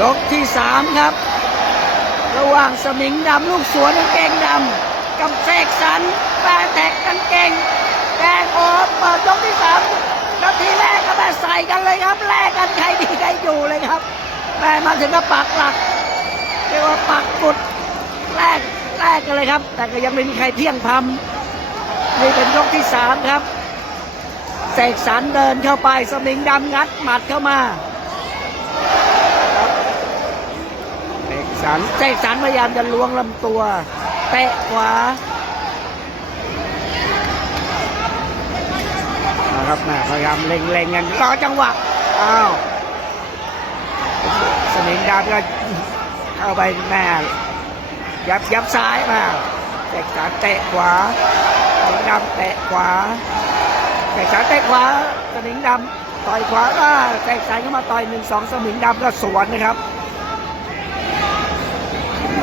ยกที่สามครับ ระหว่างสมิงดำลูกสวนกางเกงดำกับเสกสรรแปรแตกกางเกงแดงโอเปิดยกที่สามนาทีแรกก็แม่ใส่กันเลยครับแลกกันใครดีใครอยู่เลยครับแม่มาถึงก็ปักหลักเรียกว่าปักกุดแลกแลกกันเลยครับ แต่ก็ยังไม่มีใครเที่ยงพำนี่เป็นยกที่สามครับเสกสรรเดินเข้าไปสมิงดำงัดหมัดเข้ามา สกสรรเสกสรรพยายามจะล้วงลำตัวเตะขวานะครับแม่พยายามเล็งๆกันรอจังหวะอ้าวสมิงดำก็เข้าไปแม่ยับยับซ้ายมาเสกสรรเตะขวาสมิงดำเตะขวาเสกสรรเตะขวาสมิงดำต่อยขวาก็เสกสรรเข้ามาต่อยหนึ่งสองสมิงดำก็สวนนะครับ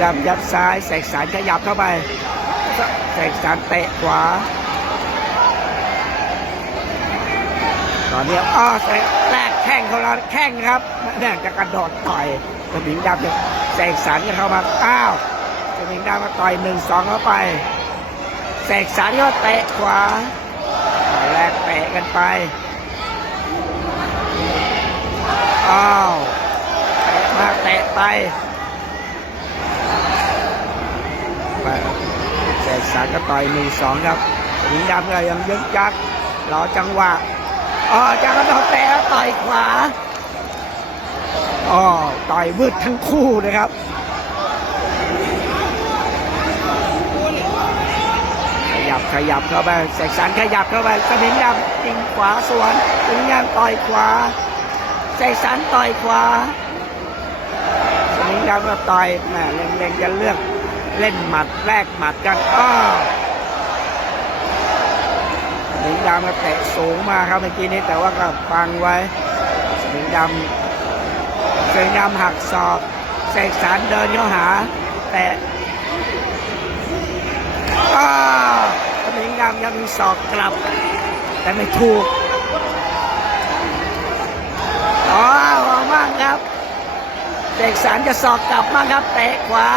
ดำยับซ้ายเสกสรรขยับเข้าไปเสกสรรเตะขวา ตอนนี้อ้อเสกแรกแข้งเขาแล้วแข้งครับแม่งจะกระโดดต่อยสมิงดำเนี่ยเสกสรรก็เข้ามาอ้าวสมิงดำมาต่อยหนึ่งสองเข้าไปเสกสรรก็เตะขวาแรกเตะกันไปอ้าวเตะมาเตะไป ก็ต่อยหนึ่งสองครับสิงดำก็ยังยึกยักรอจังหวะอ๋อจากกระโดดเตะต่อยขวาอ๋อต่อยวืดทั้งคู่นะครับขยับขยับเข้าไปเสกสรรขยับเข้าไปสมิงดำยิงขวาสวนสมิงดำต่อยขวาเสกสรรต่อยขวาสมิงดำก็ต่อยแหม่เล็งๆจะเลือก เล่นหมัดแลกหมัดกันอ้าสิงดำก็เตะสูงมาครับเมื่อกี้นี้แต่ว่าก็ฟังไว้สิงดำสิงดำหักศอกเสกสรรเดินเข้าหาแต่อ้าสิงดำยังมีศอกกลับ แต่ไม่ถูกอ๋อมากครับเสกสรรจะศอกกลับมากครับเตะขวา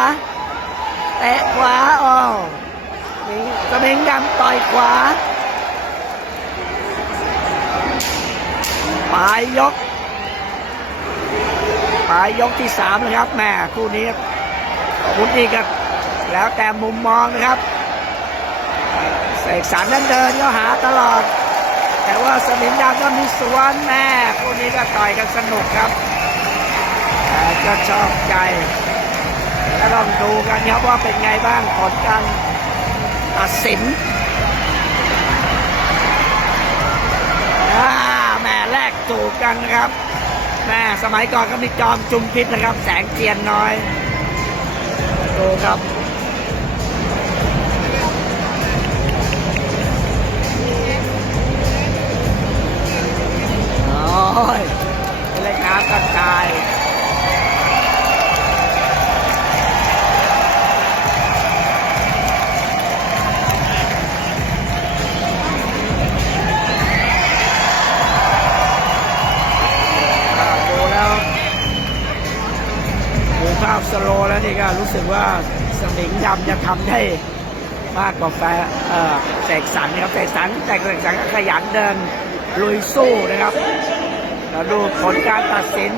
เตะขวาอ้าวนี่สมิงดำต่อยขวาปลายยกปลายยกที่สามนะครับแม่คู่นี้คุณนี่ก็แล้วแต่มุมมองนะครับเสกสรรนั้นเดินก็หาตลอด แต่ว่าสมิงดำก็มีสวนแม่คู่นี้ก็ต่อยกันสนุกครับแต่ก็ชอบใจ ก็ต้องดูกันครับว่าเป็นไงบ้างผลการตัดสินอ่าแม่แรกจูบกันนะครับแม่สมัยก่อนก็มีจอมจุมพิษนะครับ แสงเทียนน้อยดูครับโอ้ย โลแล้วนี่ก็รู้สึกว่าสมิงดำจะทำได้มากกว่าแฟเอ่อเสกสรรนะครับเสกสรรแต่เสกสรรก็ขยันเดินลุยสู้นะครับแล้วดูผลการตัดสิน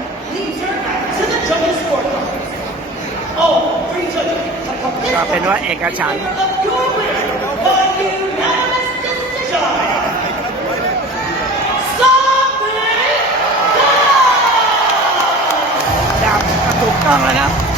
ก็เป็นว่าเอกฉันดำก็ถูกต้องแล้วครับ